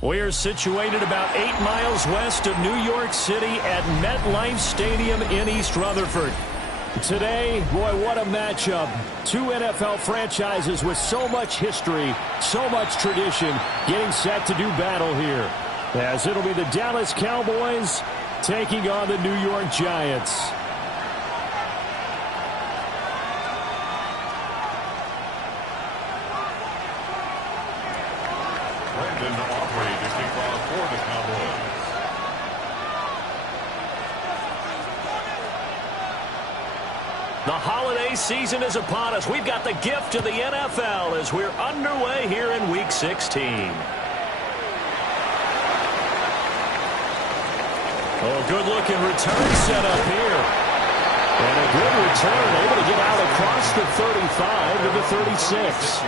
We're situated about 8 miles west of New York City at MetLife Stadium in East Rutherford. Today, boy, what a matchup. Two NFL franchises with so much history, so much tradition, getting set to do battle here. As it'll be the Dallas Cowboys taking on the New York Giants. The holiday season is upon us. We've got the gift of the NFL as we're underway here in Week 16. Oh, good-looking return set up here. And a good return, able to get out across the 35 to the 36.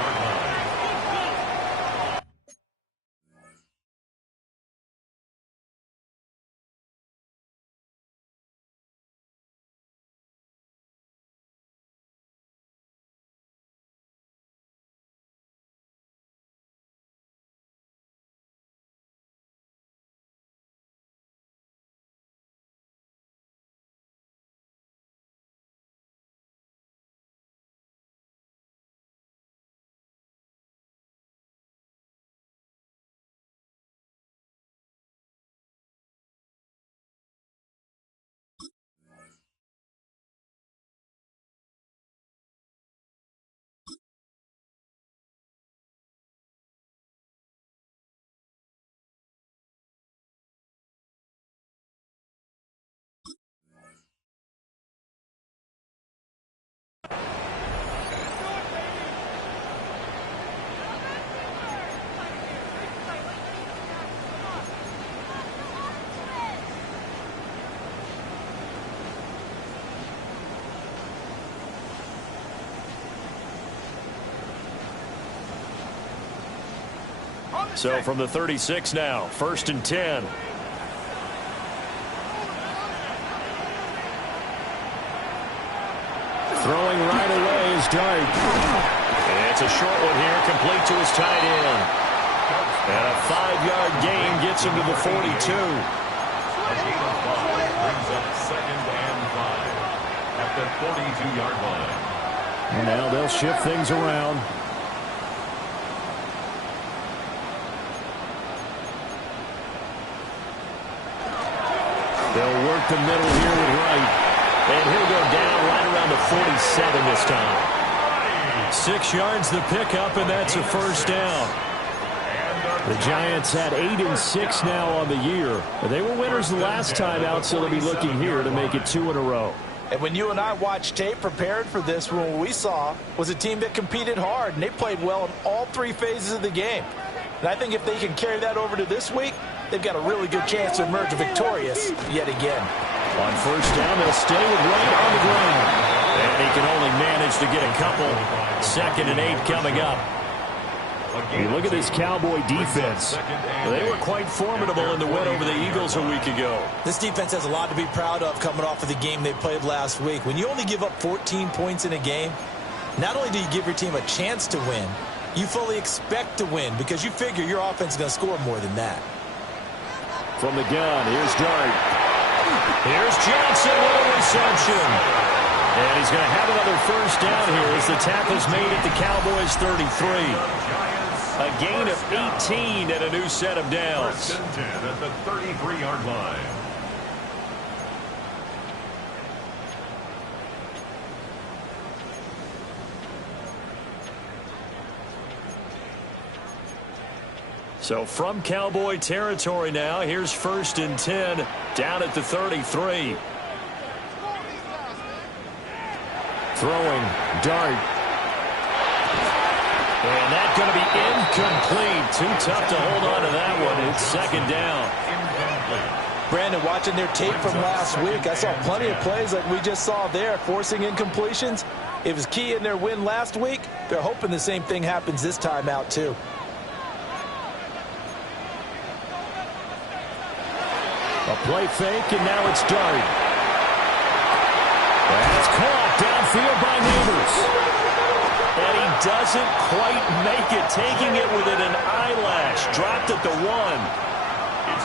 So from the 36 now, 1st and 10. Throwing right away is Dart. It's a short one here, complete to his tight end. And a 5-yard gain gets him to the 42. A gain of 5 brings up 2nd and 5 at the 42-yard line. And now they'll shift things around. They'll work the middle here with Wright. And he'll go down right around the 47 this time. 6 yards the pickup, and that's a first down. The Giants had 8 and 6 now on the year. They were winners the last time out, so they'll be looking here to make it 2 in a row. And when you and I watched tape prepared for this, what we saw was a team that competed hard, and they played well in all 3 phases of the game. And I think if they can carry that over to this week, they've got a really good chance to emerge victorious yet again. On first down, they'll stay with Wright on the ground. And he can only manage to get a couple. 2nd and 8 coming up. You look at this Cowboy defense. They were quite formidable in the win over the Eagles a week ago. This defense has a lot to be proud of coming off of the game they played last week. When you only give up 14 points in a game, not only do you give your team a chance to win, you fully expect to win because you figure your offense is going to score more than that. From the gun, here's Dart. Here's Johnson with a reception. And he's going to have another first down here as the tackle's made at the Cowboys' 33. A gain of 18 and a new set of downs. 1st and 10 at the 33-yard line. So from Cowboy territory now, here's 1st and 10 down at the 33. Throwing, Dart. And that's going to be incomplete. Too tough to hold on to that one. It's 2nd down. Brandon, watching their tape from last week, I saw plenty of plays like we just saw there, forcing incompletions. It was key in their win last week. They're hoping the same thing happens this time out, too. A play fake, and now it's Dart. That's caught downfield by Neighbors. And he doesn't quite make it, taking it within an eyelash. dropped at the 1.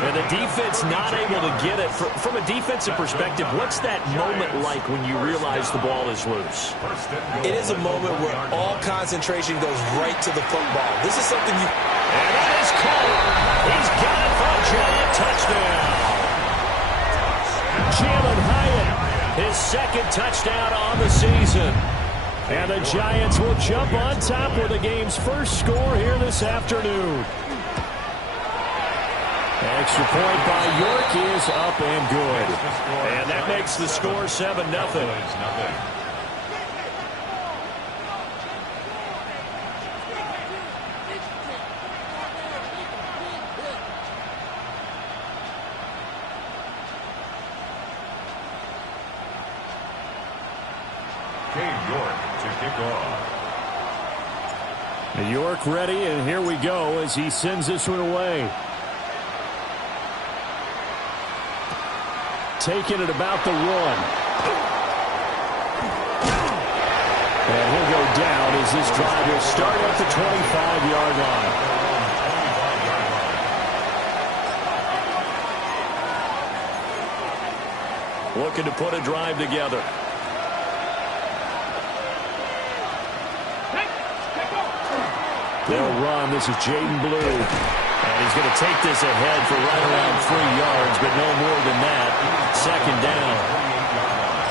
And the defense not able to get it. From a defensive perspective, what's that moment like when you realize the ball is loose? It is a moment where all concentration goes right to the football. This is something you... And that is caught. He's got it for a giant touchdown. Jalen Hyatt, his second touchdown on the season. And the Giants will jump on top with the game's first score here this afternoon. Extra point by York is up and good. And that makes the score 7-0. York to kick off. York ready, and here we go as he sends this one away. Taking it about the 1. And he'll go down as this drive will start at the 25-yard line. Looking to put a drive together. They'll run. This is Jaden Blue. And he's going to take this ahead for right around 3 yards, but no more than that. Second down.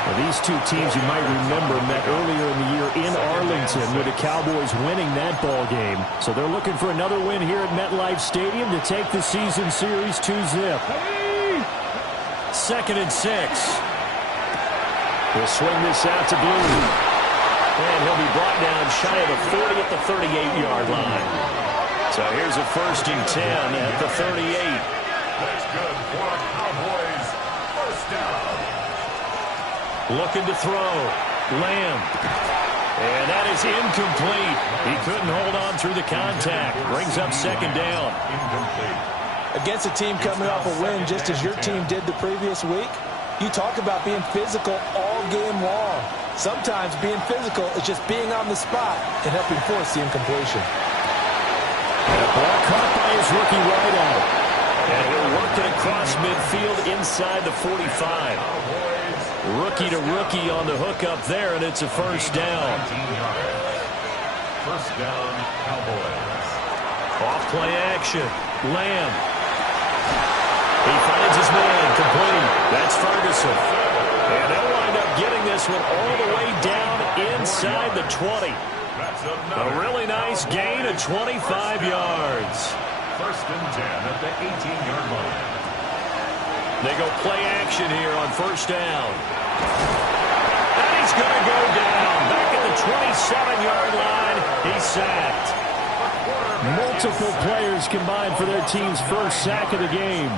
Now, these two teams, you might remember, met earlier in the year in Arlington with the Cowboys winning that ball game. So they're looking for another win here at MetLife Stadium to take the season series 2-zip. 2nd and 6. We'll swing this out to Blue. And he'll be brought down shy of the 40 at the 38-yard line. So here's a 1st and 10 at the 38. That's good for a Cowboys first down. Looking to throw. Lamb. And that is incomplete. He couldn't hold on through the contact. Brings up 2nd down. Incomplete. Against a team coming off a win just as your team did the previous week, you talk about being physical all game long. Sometimes being physical is just being on the spot and helping force the incompletion. And ball caught by his rookie wideout. And he'll work it across midfield inside the 45. Rookie to rookie on the hook up there, and it's a first down. First down, Cowboys. Off play action. Lamb. He finds his man, complete. That's Ferguson. And they'll wind up getting this one all the way down inside the 20. A really nice gain of 25 yards. 1st and 10 at the 18-yard line. They go play action here on 1st down. And he's going to go down. Back at the 27-yard line. He's sacked. Multiple players combined for their team's first sack of the game.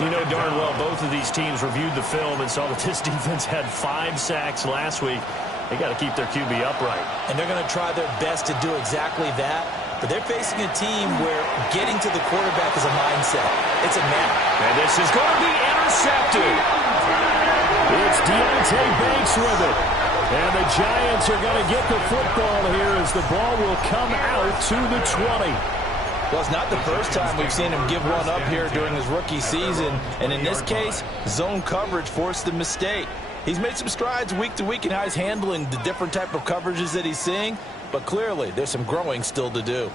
You know darn well both of these teams reviewed the film and saw that this defense had 5 sacks last week. They got to keep their QB upright. And they're going to try their best to do exactly that. But they're facing a team where getting to the quarterback is a mindset. It's a map. And this is going to be intercepted. It's Deontay Banks with it. And the Giants are going to get the football here as the ball will come out to the 20. Well, it's not the first time we've seen him give one up here during his rookie season. And in this case, zone coverage forced the mistake. He's made some strides week to week in how he's handling the different type of coverages that he's seeing. But clearly, there's some growing still to do.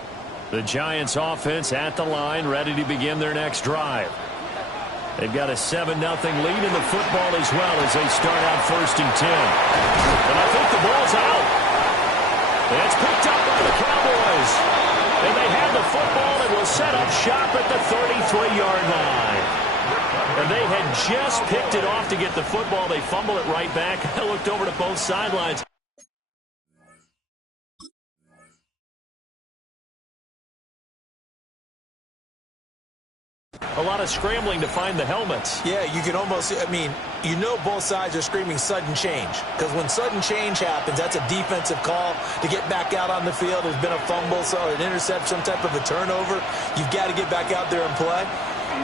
The Giants offense at the line, ready to begin their next drive. They've got a 7-0 lead in the football as well as they start out 1st and 10. And I think the ball's out. And it's picked up by the Cowboys. And they have the football and will set up shop at the 33-yard line. And they had just picked it off to get the football. They fumble it right back. I looked over to both sidelines. A lot of scrambling to find the helmets. Yeah, you can almost, I mean, you know both sides are screaming sudden change. Because when sudden change happens, that's a defensive call to get back out on the field. There's been a fumble, so an interception, some type of a turnover. You've got to get back out there and play.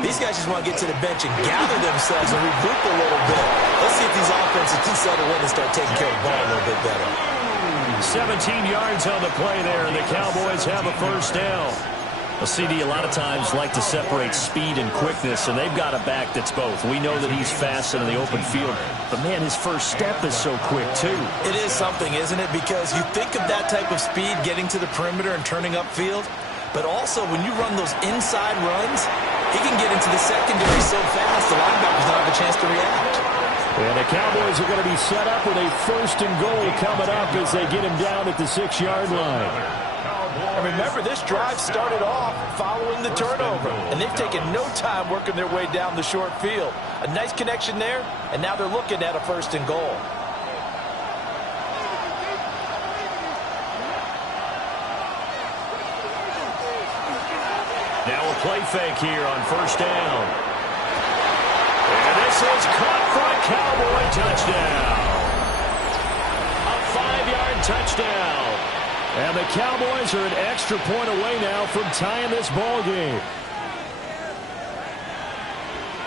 These guys just want to get to the bench and gather themselves and regroup a little bit. Let's see if these offenses can settle in and start taking care of the ball a little bit better. 17 yards on the play there, and the Cowboys have a first down. Well, CD, a lot of times like to separate speed and quickness, and they've got a back that's both. We know that he's fast in the open field, but, man, his first step is so quick, too. It is something, isn't it? Because you think of that type of speed getting to the perimeter and turning upfield, but also when you run those inside runs, he can get into the secondary so fast the linebackers don't have a chance to react. And the Cowboys are going to be set up with a 1st and goal coming up as they get him down at the 6-yard line. And remember, this drive started off following the turnover, and they've taken no time working their way down the short field. A nice connection there, and now they're looking at a 1st and goal. Now a play fake here on 1st down. And this is caught for a Cowboy touchdown. A 5-yard touchdown. And the Cowboys are an extra point away now from tying this ball game.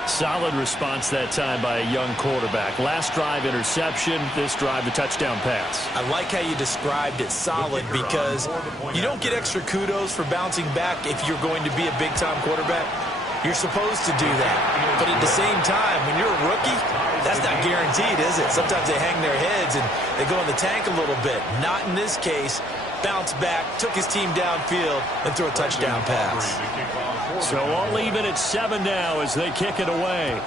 Solid response that time by a young quarterback. Last drive, interception. This drive, the touchdown pass. I like how you described it, solid, because you don't get extra kudos for bouncing back if you're going to be a big-time quarterback. You're supposed to do that. But at the same time, when you're a rookie, that's not guaranteed, is it? Sometimes they hang their heads and they go in the tank a little bit. Not in this case. Bounced back, took his team downfield, and threw a touchdown pass. So all even at 7 now as they kick it away.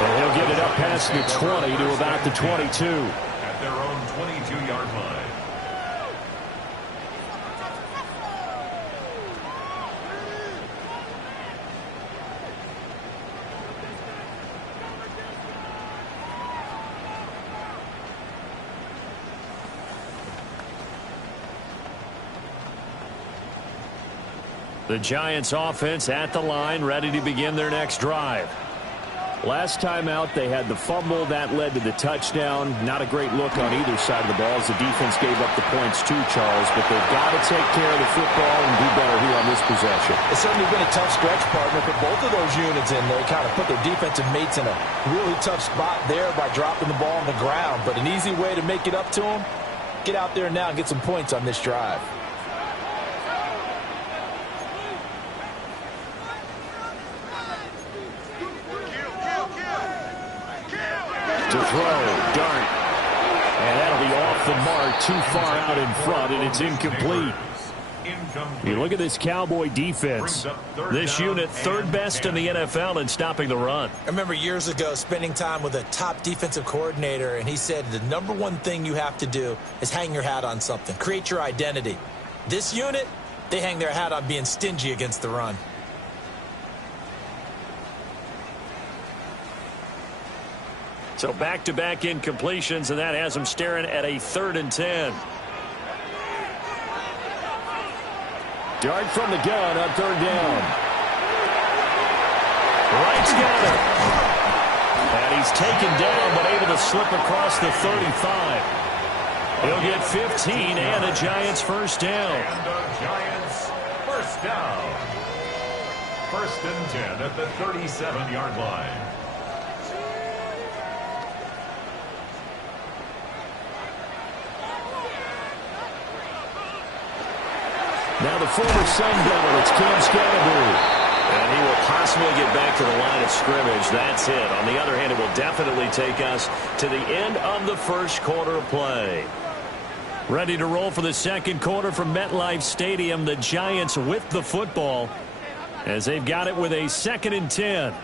And he'll get it up past the 20 to about the 22. At their own 22-yard line. The Giants offense at the line, ready to begin their next drive. Last time out, they had the fumble. That led to the touchdown. Not a great look on either side of the ball as the defense gave up the points too, Charles. But they've got to take care of the football and do better here on this possession. It's certainly been a tough stretch, partner, for both of those units in there. Kind of put their defensive mates in a really tough spot there by dropping the ball on the ground. But an easy way to make it up to them, get out there now and get some points on this drive. To throw, Dart. And that'll be off the mark, too far out in front, and it's incomplete. You look at this Cowboy defense. This unit, 3rd best in the NFL in stopping the run. I remember years ago spending time with a top defensive coordinator, and he said the #1 thing you have to do is hang your hat on something. Create your identity. This unit, they hang their hat on being stingy against the run. So back-to-back incompletions, and that has them staring at a 3rd and 10. Dart from the gun on 3rd down. Wright's got it. And he's taken down, but able to slip across the 35. He'll get 15 and a Giants 1st down. And the Giants 1st down. 1st and 10 at the 37-yard line. Now the former Sun Devil, it's Cam Scatterbury. And he will possibly get back to the line of scrimmage. That's it. On the other hand, it will definitely take us to the end of the 1st quarter of play. Ready to roll for the 2nd quarter from MetLife Stadium. The Giants with the football as they've got it with a 2nd and 10.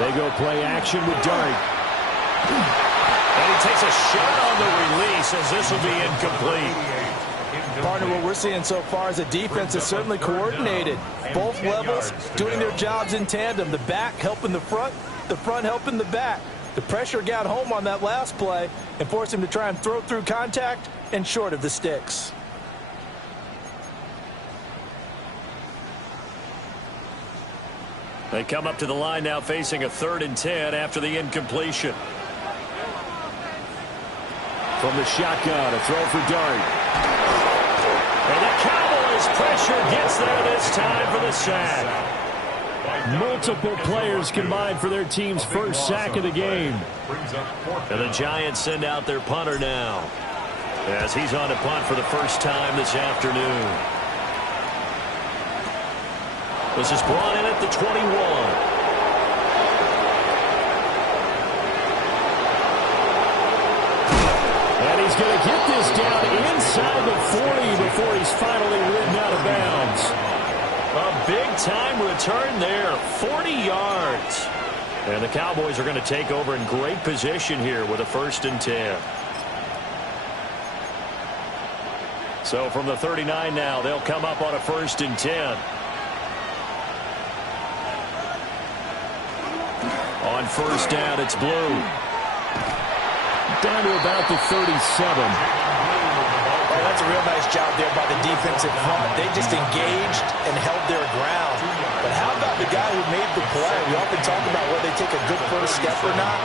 They go play action with Dart. And he takes a shot on the release as this will be incomplete. Partner, what we're seeing so far is a defense that's certainly coordinated. Both levels doing their jobs in tandem. The back helping the front helping the back. The pressure got home on that last play and forced him to try and throw through contact and short of the sticks. They come up to the line now facing a 3rd and 10 after the incompletion. from the shotgun, a throw for Dart. And the Cowboys pressure gets there this time for the sack. Multiple players combined for their team's first sack of the game. And the Giants send out their punter now, as he's on to punt for the first time this afternoon. This is brought in at the 21. And he's going to get this down inside the 40 before he's finally ridden out of bounds. A big-time return there, 40 yards. And the Cowboys are going to take over in great position here with a 1st and 10. So from the 39 now, they'll come up on a 1st and 10. On 1st down, it's Blue. Down to about the 37. Oh, that's a real nice job there by the defensive front. They just engaged and held their ground. But how about the guy who made the play? We often talk about whether they take a good first step or not.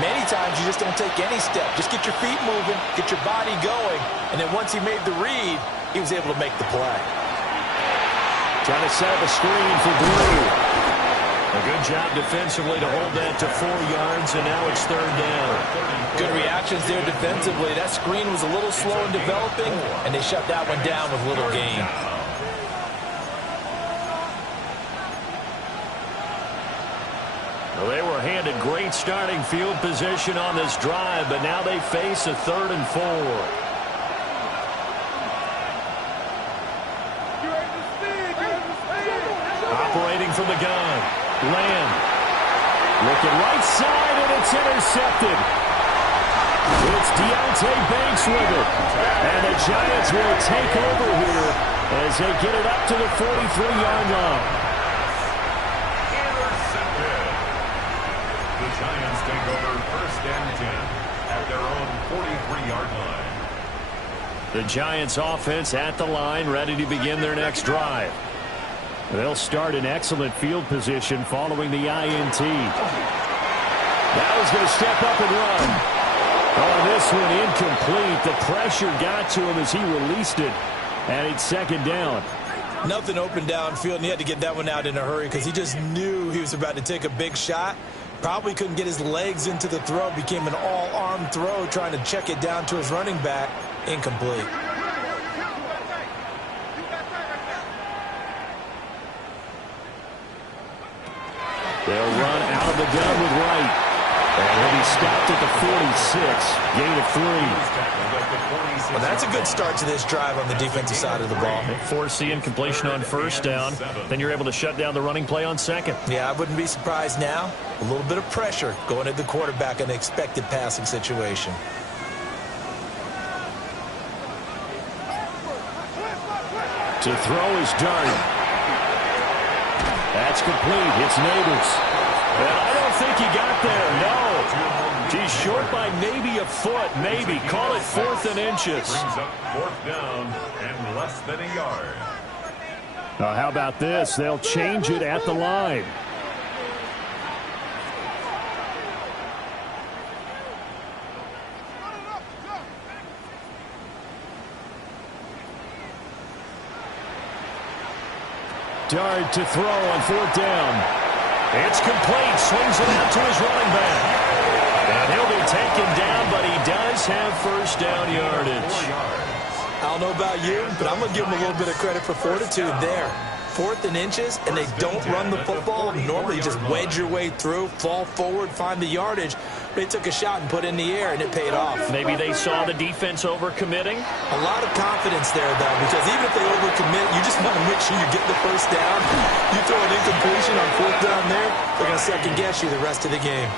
Many times you just don't take any step. Just get your feet moving, get your body going, and then once he made the read, he was able to make the play. Trying to set up a screen for Blue. A good job defensively to hold that to 4 yards, and now it's 3rd down. Good reactions there defensively. That screen was a little slow in developing, and they shut that one down with little gain. Well, they were handed great starting field position on this drive, but now they face a 3rd and 4. Operating from the gun. Lamb. Looking right side, and it's intercepted. It's Deontay Banks with it. And the Giants will take over here as they get it up to the 43-yard line. Intercepted. The Giants take over 1st and 10 at their own 43-yard line. The Giants offense at the line, ready to begin their next drive. They'll start in excellent field position following the INT. Now he's going to step up and run. Oh, this one incomplete. The pressure got to him as he released it. And it's 2nd down. Nothing open downfield, and he had to get that one out in a hurry because he just knew he was about to take a big shot. Probably couldn't get his legs into the throw. Became an all-arm throw trying to check it down to his running back. Incomplete. They'll run out of the gun with Wright. And he'll be stopped at the 46. Gain of 3. Well, that's a good start to this drive on the defensive side of the ball. Force the incompletion on 1st down. Then you're able to shut down the running play on 2nd. Yeah, I wouldn't be surprised now. A little bit of pressure going at the quarterback in an expected passing situation. To throw is Dart. That's complete. It's Neighbors. And I don't think he got there. No. He's short by maybe a foot. Maybe. Call it 4th and inches. Brings up 4th down and less than a yard. How about this? They'll change it at the line. Dart to throw on 4th down. It's complete. Swings it out to his running back. And he'll be taken down, but he does have 1st down yardage. I don't know about you, but I'm going to give him a little bit of credit for fortitude there. 4th and inches, and they don't run the football. Normally, you just wedge your way through, fall forward, find the yardage. They took a shot and put it in the air, and it paid off. Maybe they saw the defense overcommitting. A lot of confidence there, though, because even if they overcommit, you just want to make sure you get the 1st down. You throw an incompletion on 4th down there, they're going to second-guess you the rest of the game.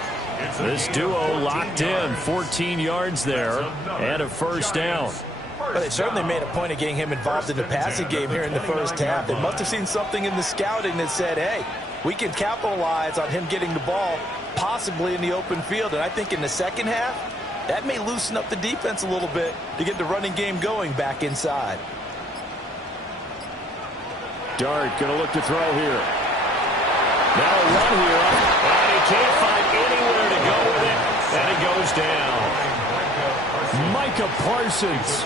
This duo locked in, 14 yards there, and a 1st down. Well, they certainly made a point of getting him involved in the passing game here in the 1st half. They must have seen something in the scouting that said, hey, we can capitalize on him getting the ball possibly in the open field. And I think in the 2nd half, that may loosen up the defense a little bit to get the running game going back inside. Dart going to look to throw here. Now a run here. And he can't find anywhere to go with it. And it goes down. Micah Parsons.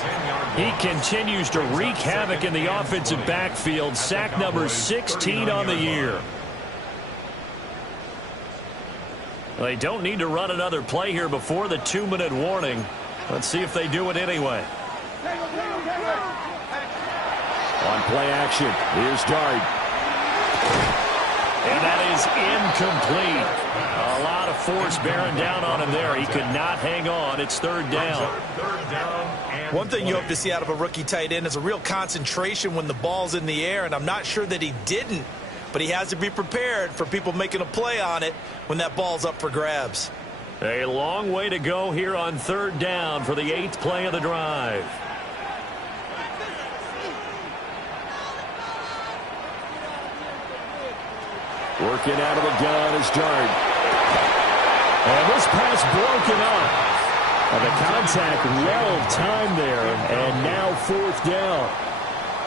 He continues to wreak havoc in the offensive backfield. Sack number 16 on the year. They don't need to run another play here before the 2-minute warning. Let's see if they do it anyway. On play action, here's Dart. And that is incomplete. A lot of force bearing down on him there. He could not hang on. It's third down. One thing you hope to see out of a rookie tight end is a real concentration when the ball's in the air, and I'm not sure that he didn't, but he has to be prepared for people making a play on it when that ball's up for grabs. A long way to go here on third down for the 8th play of the drive. Working out of the gun is Dart. And this pass broken up. And the contact well timed there. And now 4th down.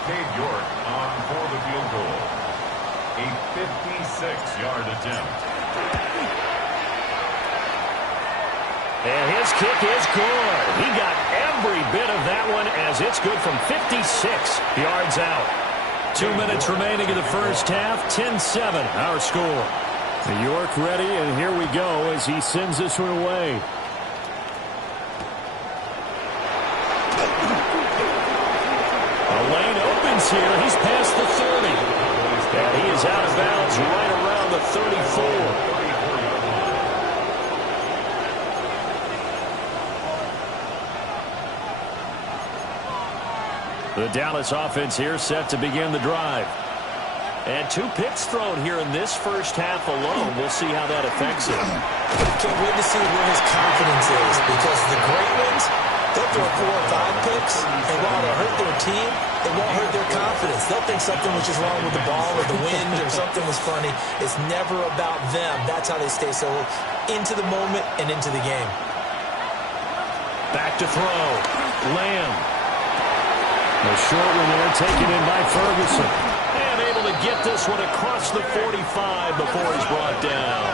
Cade York on for the field goal. A 56-yard attempt. And his kick is good. He got every bit of that one as it's good from 56 yards out. 2 minutes remaining in the first half. 10-7 our score. York ready, and here we go as he sends this one away. A lane opens here. He's past the 30. And he is out of bounds right around the 34. The Dallas offense here set to begin the drive. And 2 picks thrown here in this first half alone. We'll see how that affects him. Can't wait to see where his confidence is, because the great ones, they'll throw 4 or 5 picks, and while they'll hurt their team, it won't hurt their confidence. They'll think something was just wrong with the ball or the wind or something was funny. It's never about them. That's how they stay so into the moment and into the game. Back to throw. Lamb. A short one there taken in by Ferguson. And able to get this one across the 45 before he's brought down.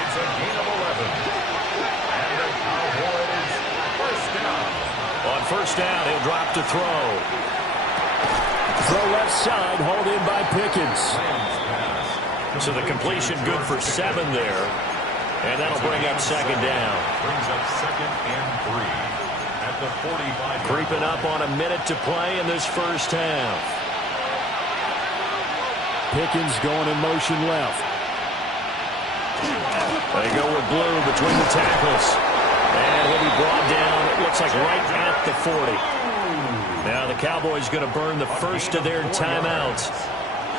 It's a gain of 11. And the Cowboys first down. On first down, he'll drop to throw. Throw left side, hauled in by Pickens. So the completion good for 7 there. And that'll bring up second down. Brings up 2nd and 3. At the 45. Creeping up on a minute to play in this first half. Pickens going in motion left. They go with Blue between the tackles. And he'll be brought down, it looks like right at the 40. Now the Cowboys going to burn the first of their timeouts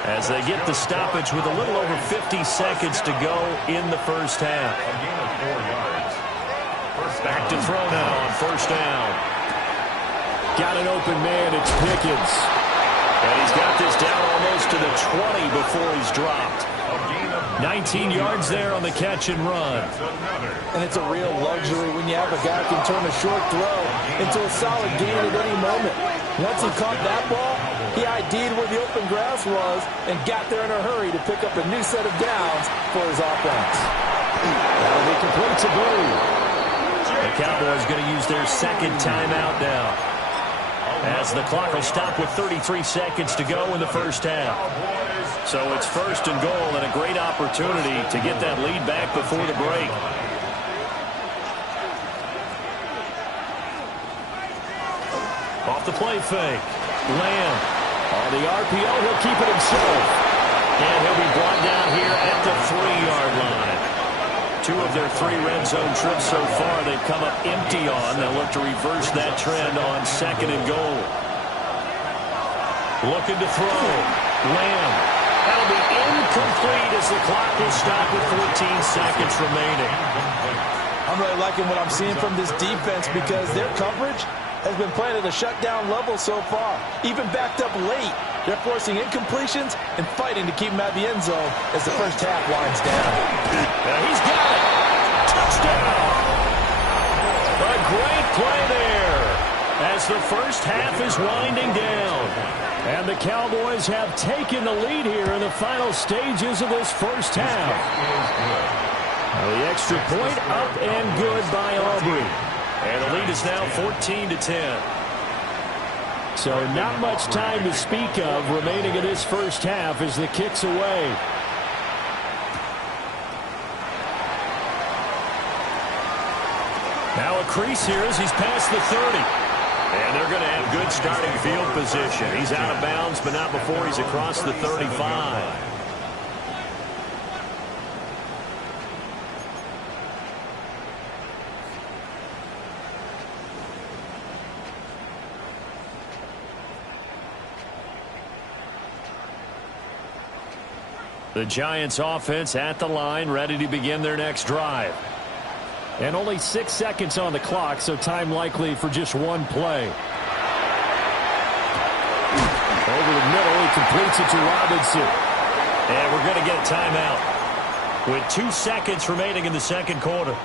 as they get the stoppage with a little over 50 seconds to go in the first half. A gain of 4 yards. Back to throw now on first down. Got an open man, it's Pickens. And he's got this down almost to the 20 before he's dropped. 19 yards there on the catch and run. And it's a real luxury when you have a guy who can turn a short throw into a solid gain at any moment. Once he caught that ball, he ID'd where the open grass was and got there in a hurry to pick up a new set of downs for his offense. That'll be complete to Blue. The Cowboys going to use their second timeout now, as the clock will stop with 33 seconds to go in the first half. So it's first and goal, and a great opportunity to get that lead back before the break. Off the play fake. Lamb on the RPO. He'll keep it himself. And he'll be brought down here at the 3-yard line. 2 of their 3 red zone trips so far they've come up empty on. They'll look to reverse that trend on second and goal. Looking to throw. Lamb. That'll be incomplete as the clock will stop with 14 seconds remaining. I'm really liking what I'm seeing from this defense because their coverage has been playing at a shutdown level so far. Even backed up late, they're forcing incompletions and fighting to keep them out of the end zone as the first half winds down. He's got it. Touchdown. A great play there as the first half is winding down. And the Cowboys have taken the lead here in the final stages of this first half. The extra point up and good by Aubrey. And the lead is now 14-10. So not much time to speak of remaining in this first half as the kick's away. Now a crease here as he's past the 30. And they're going to have good starting field position. He's out of bounds, but not before he's across the 35. The Giants offense at the line, ready to begin their next drive. And only 6 seconds on the clock, so time likely for just one play. Over the middle, he completes it to Robinson. And we're going to get a timeout with 2 seconds remaining in the second quarter.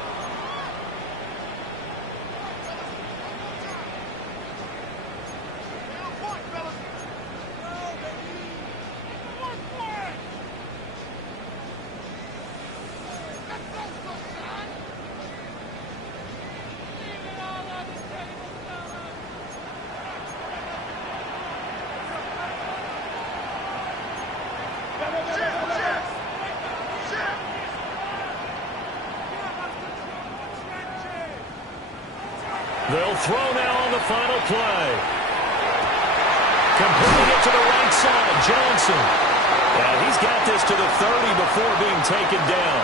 They'll throw now on the final play. Completing it to the right side, Johnson. And he's got this to the 30 before being taken down.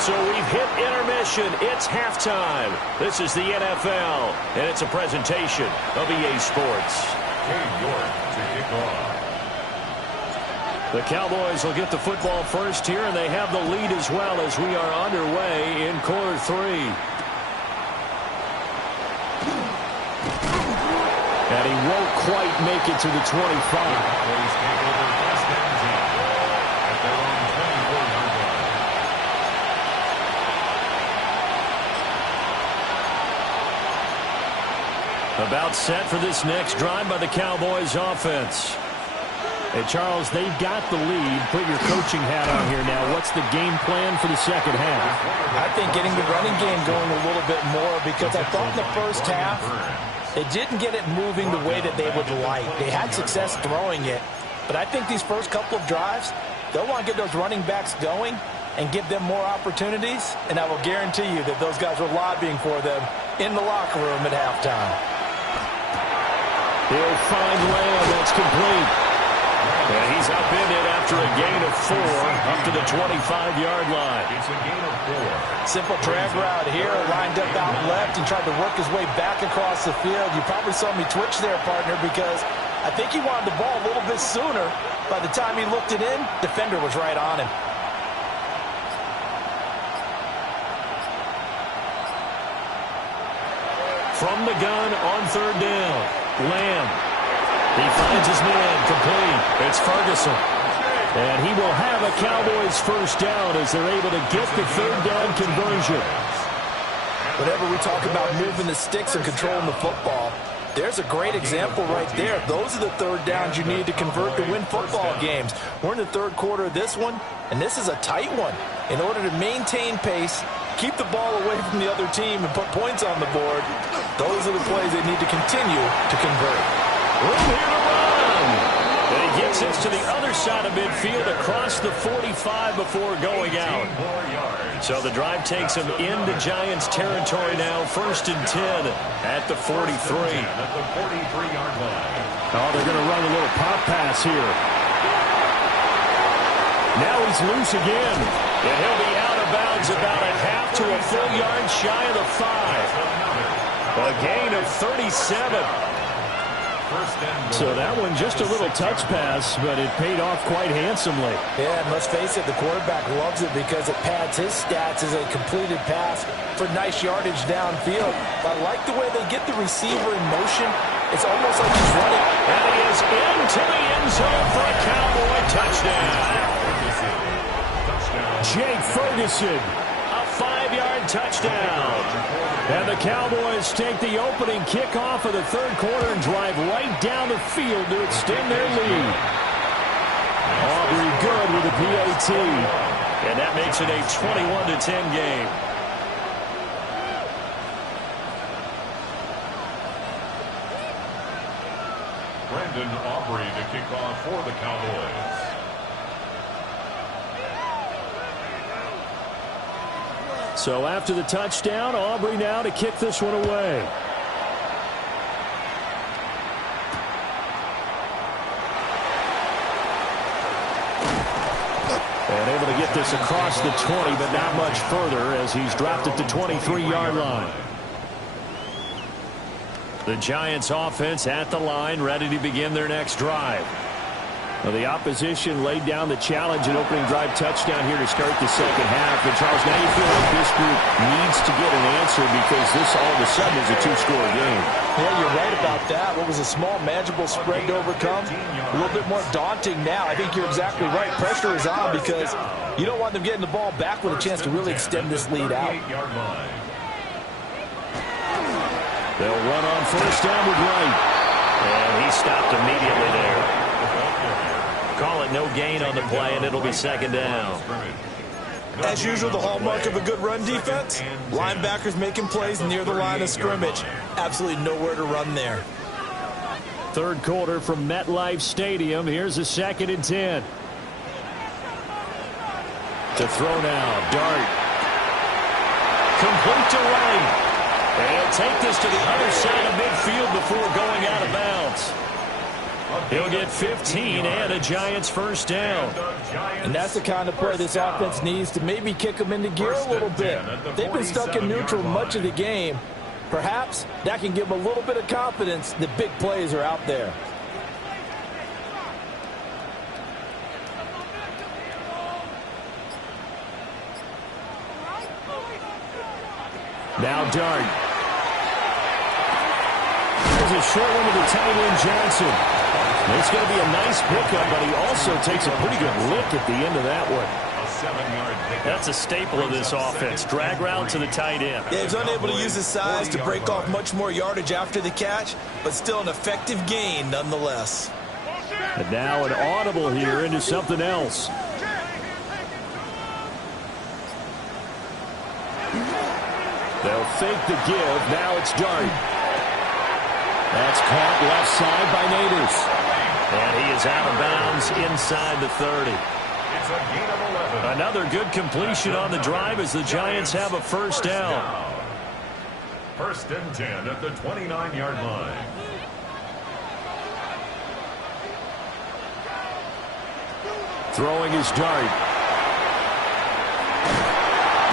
So we've hit intermission. It's halftime. This is the NFL, and it's a presentation of EA Sports. Cade York to kick off. The Cowboys will get the football first here, and they have the lead as well as we are underway in quarter 3. And he won't quite make it to the 25. Cowboys take over first and 10 at their own 24-yard line. About set for this next drive by the Cowboys offense. Hey, Charles, they've got the lead. Put your coaching hat on here now. What's the game plan for the second half? I think getting the running game going a little bit more, because I thought in the first half they didn't get it moving the way that they would like. They had success throwing it, but I think these first couple of drives, they'll want to get those running backs going and give them more opportunities, and I will guarantee you that those guys were lobbying for them in the locker room at halftime. He'll find Lamb. That's complete. And he's up in it after a gain of 4 up to the 25-yard line. It's a gain of 4. Simple drag route here, lined up out left and tried to work his way back across the field. You probably saw me twitch there, partner, because I think he wanted the ball a little bit sooner. By the time he looked it in, defender was right on him. From the gun on third down, Lamb. He finds his man, complete. It's Ferguson. And he will have a Cowboys first down as they're able to get the third down conversion. Whenever we talk about moving the sticks and controlling the football, there's a great example right there. Those are the third downs you need to convert to win football games. We're in the third quarter of this one, and this is a tight one. In order to maintain pace, keep the ball away from the other team, and put points on the board, those are the plays they need to continue to convert. Room here to run. And he gets this to the other side of midfield across the 45 before going out. So the drive takes him into Giants territory now, first and 10 at the 43. At the 43-yard line. Oh, they're going to run a little pop pass here. Now he's loose again. And he'll be out of bounds about a half to a full yard shy of the 5. A gain of 37. So that one just a little touch pass, but it paid off quite handsomely. Yeah, and let's face it, the quarterback loves it because it pads his stats as a completed pass for nice yardage downfield. But I like the way they get the receiver in motion. It's almost like he's running. And he is into the end zone for a Cowboy touchdown. Jake Ferguson. A 5-yard touchdown. And the Cowboys take the opening kickoff of the third quarter and drive right down the field to extend their lead. Aubrey good with the PAT. And that makes it a 21-10 game. Brandon Aubrey to kick off for the Cowboys. So after the touchdown, Aubrey now to kick this one away. And able to get this across the 20, but not much further as he's dropped at the 23-yard line. The Giants offense at the line, ready to begin their next drive. Well, the opposition laid down the challenge and opening drive touchdown here to start the second half. And, Charles, now you feel like this group needs to get an answer because this all of a sudden is a two-score game. Yeah, you're right about that. What was a small, manageable spread to overcome, a little bit more daunting now. I think you're exactly right. Pressure is on because you don't want them getting the ball back with a chance to really extend this lead out. They'll run on first down with Wright. And he stopped immediately there. Call it no gain on the play, and it'll be second down. As usual, the hallmark of a good run defense, linebackers making plays near the line of scrimmage. Absolutely nowhere to run there. Third quarter from MetLife Stadium. Here's a 2nd and 10. To throw now, Dart. Complete to Wright. And he'll take this to the other side of midfield before going out of bounds. He'll get 15 and a Giants first down. And that's the kind of play this offense needs to maybe kick them into gear a little bit. They've been stuck in neutral much of the game. Perhaps that can give them a little bit of confidence that big plays are out there. Now Dart. There's a short one to the tight end, Johnson. It's going to be a nice pickup, but he also takes a pretty good lick at the end of that one. That's a staple of this offense. Drag route to the tight end. Yeah, he's unable to use his size to break off much more yardage after the catch, but still an effective gain nonetheless. And now an audible here into something else. They'll fake the give. Now it's Dart. That's caught left side by Neighbors. And he is out of bounds inside the 30. It's a gain of 11. Another good completion on the drive as the Giants have a first down. 1st and 10 at the 29-yard line. Throwing his Dart.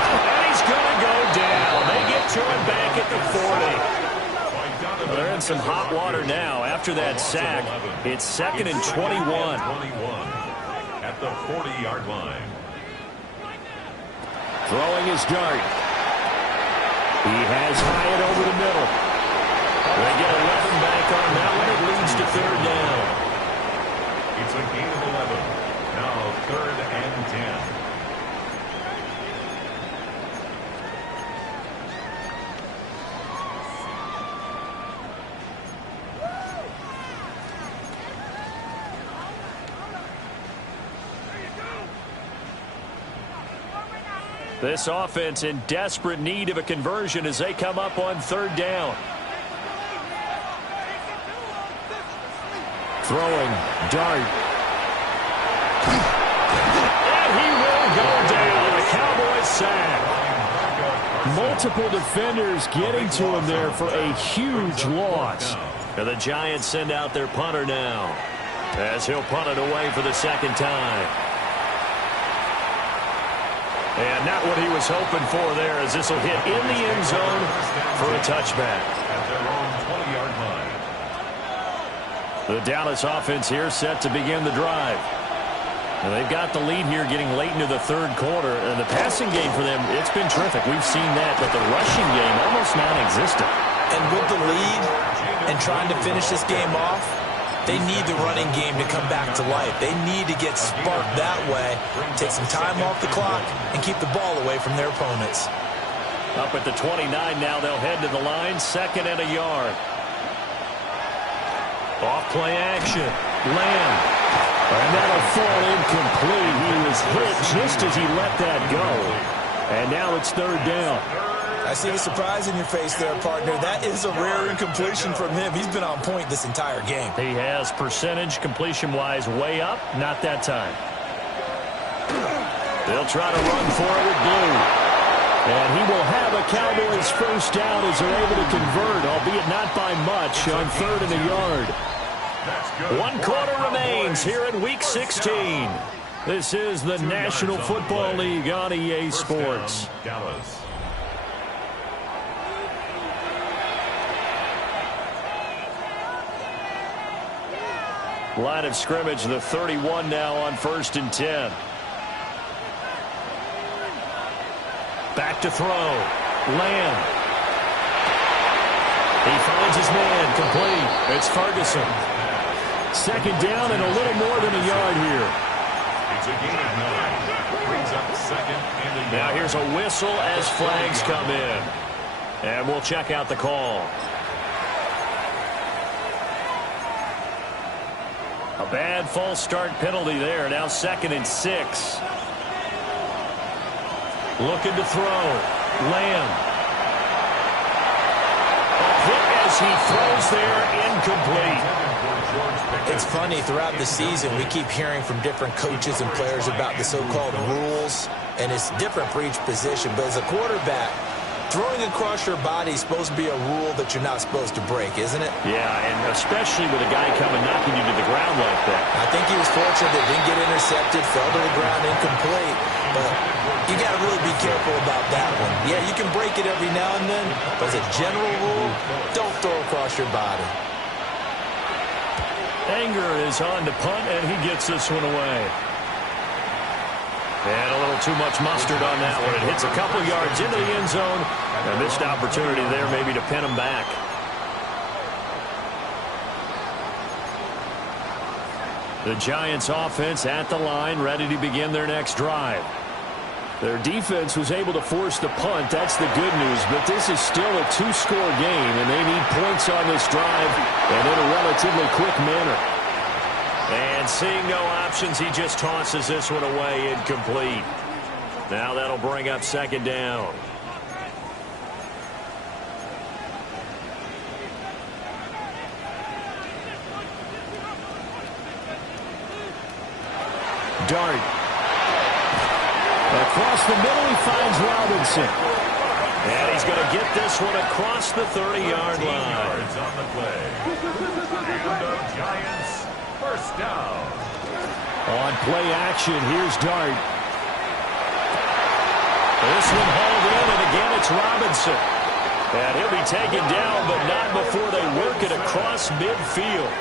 And he's going to go down. They get to him back at the 40. Well, they're in some hot water now. After that sack, it's 2nd and 21. At the 40-yard line. Throwing his Dart. He has Hyatt over the middle. They get 11 back on that one. It leads to 3rd down. It's a gain of 11. Now 3rd and 10. This offense in desperate need of a conversion as they come up on 3rd down. Throwing, Dart. And he will go down. A Cowboys sack. Multiple defenders getting to him there for a huge loss. And the Giants send out their punter now as he'll punt it away for the 2nd time. And not what he was hoping for there as this will hit in the end zone for a touchback. At their own 20-yard line. The Dallas offense here set to begin the drive. And they've got the lead here getting late into the 3rd quarter. And the passing game for them, it's been terrific. We've seen that, but the rushing game almost non-existent. And with the lead and trying to finish this game off, they need the running game to come back to life. They need to get sparked that way, take some time off the clock, and keep the ball away from their opponents. Up at the 29 now, they'll head to the line, 2nd and a yard. Off play action. Lamb. And that'll fall incomplete. He was hit just as he let that go. And now it's 3rd down. I see the surprise in your face there, partner. That is a rare incompletion from him. He's been on point this entire game. He has percentage completion-wise way up. Not that time. They'll try to run for it with Blue. And he will have a Cowboys first down as they're able to convert, albeit not by much, on 3rd and a yard. 1 quarter remains here in Week 16. This is the National Football League on EA Sports. Line of scrimmage, the 31 now on 1st and 10. Back to throw. Lamb. He finds his man. Complete. It's Ferguson. 2nd down and a little more than a yard here. It's a gain of 9. Brings up 2nd and a yard. Now here's a whistle as flags come in. And we'll check out the call. A bad false start penalty there. Now 2nd and 6. Looking to throw. Lamb. A hit as he throws there, incomplete. It's funny, throughout the season, we keep hearing from different coaches and players about the so-called rules, and it's different for each position. But as a quarterback, throwing across your body is supposed to be a rule that you're not supposed to break, isn't it? Yeah, and especially with a guy coming knocking you to the ground like that. I think he was fortunate that he didn't get intercepted, fell to the ground incomplete, but you got to really be careful about that one. Yeah, you can break it every now and then, but as a general rule, don't throw across your body. Anger is on to punt, and he gets this one away. And a little too much mustard on that one. It hits a couple yards into the end zone. A missed opportunity there maybe to pin him back. The Giants offense at the line, ready to begin their next drive. Their defense was able to force the punt. That's the good news. But this is still a 2-score game, and they need points on this drive and in a relatively quick manner. And seeing no options, he just tosses this one away, incomplete. Now that'll bring up 2nd down. Dart. Across the middle, he finds Robinson. And he's going to get this one across the 30-yard line. Yards on the play. And the Giants first down. On play action, here's Dart. This one hauled in, and again it's Robinson. And he'll be taken down, but not before they work it across midfield.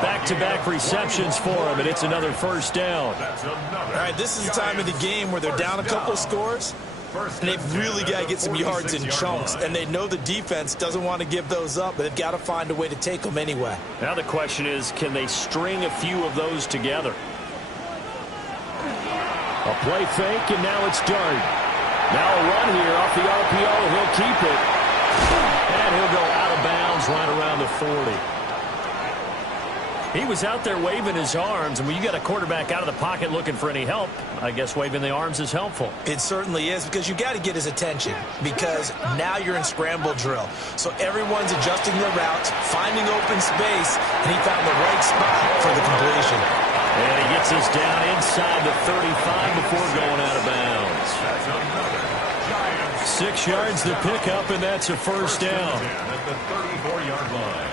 Back-to-back receptions for him, and it's another first down. All right, this is the time of the game where they're down a couple of scores, and they've really got to get some yards in chunks, and they know the defense doesn't want to give those up, but they've got to find a way to take them anyway. Now the question is, can they string a few of those together? A play fake, and now it's Dart. Now a run here off the RPO, and he'll keep it. And he'll go out of bounds right around the 40. He was out there waving his arms, and when you got a quarterback out of the pocket looking for any help, I guess waving the arms is helpful. It certainly is, because you got to get his attention, because now you're in scramble drill. So everyone's adjusting their routes, finding open space, and he found the right spot for the completion. And he gets us down inside the 35 before going out of bounds. 6 yards to pick up, and that's a first down. At the 34-yard line.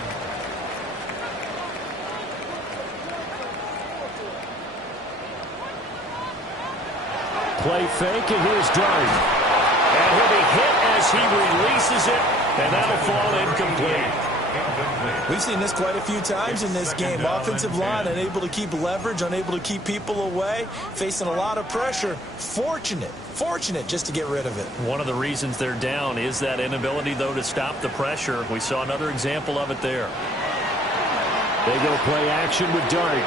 Play fake, and here's Dart. And he'll be hit as he releases it, and that'll fall incomplete. We've seen this quite a few times in this game. Offensive line unable to keep leverage, unable to keep people away, facing a lot of pressure. Fortunate just to get rid of it. One of the reasons they're down is that inability, though, to stop the pressure. We saw another example of it there. They go play action with Dart.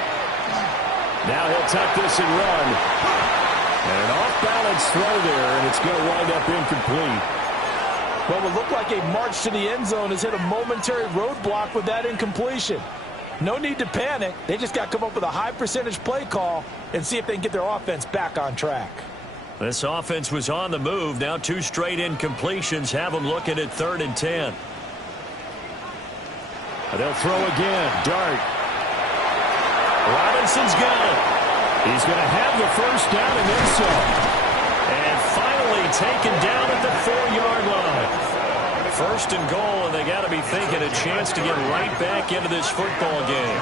Now he'll tuck this and run. And an off-balance throw there, and it's going to wind up incomplete. What would look like a march to the end zone has hit a momentary roadblock with that incompletion. No need to panic. They just got to come up with a high percentage play call and see if they can get their offense back on track. This offense was on the move. Now 2 straight incompletions have them looking at 3rd and 10. They'll throw again. Dart. Robinson's got it. He's going to have the first down and then some. And finally taken down at the 4-yard line. 1st and goal, and they got to be thinking a chance to get right back into this football game.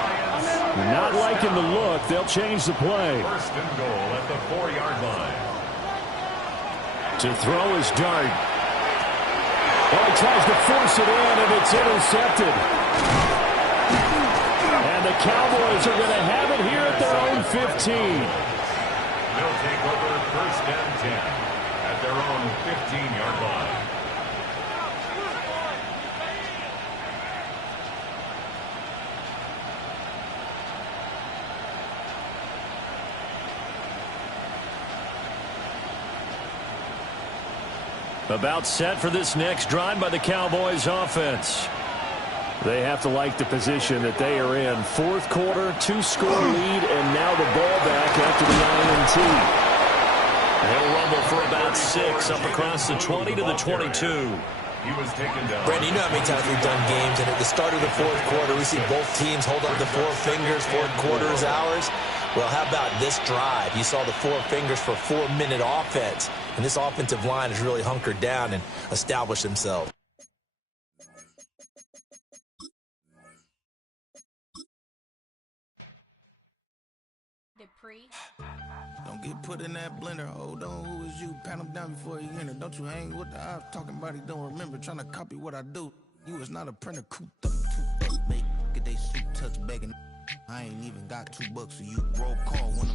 Not liking the look. They'll change the play. 1st and goal at the 4-yard line. To throw is Dart. Oh, he tries to force it in, and it's intercepted. And the Cowboys are going to have it here at their own 15. They'll take over 1st and 10 at their own 15-yard line. About set for this next drive by the Cowboys offense. They have to like the position that they are in. 4th quarter, 2-score lead, and now the ball back after the INT. They'll rumble for about 6 up across the 20 to the 22. He was taken down. Brandon, you know how many times we've done games, and at the start of the 4th quarter, we see both teams hold up the 4 fingers, 4th quarter is ours. Well, how about this drive? You saw the 4 fingers for 4-minute offense, and this offensive line has really hunkered down and established themselves. Don't get put in that blender. Hold on, who is you? Pat him down before you enter. Don't you hang with the ops talking about he don't remember. Trying to copy what I do. You is not a printer. Cooped up, make get they suit touch begging. I ain't even got $2 for you. Roll call when I'm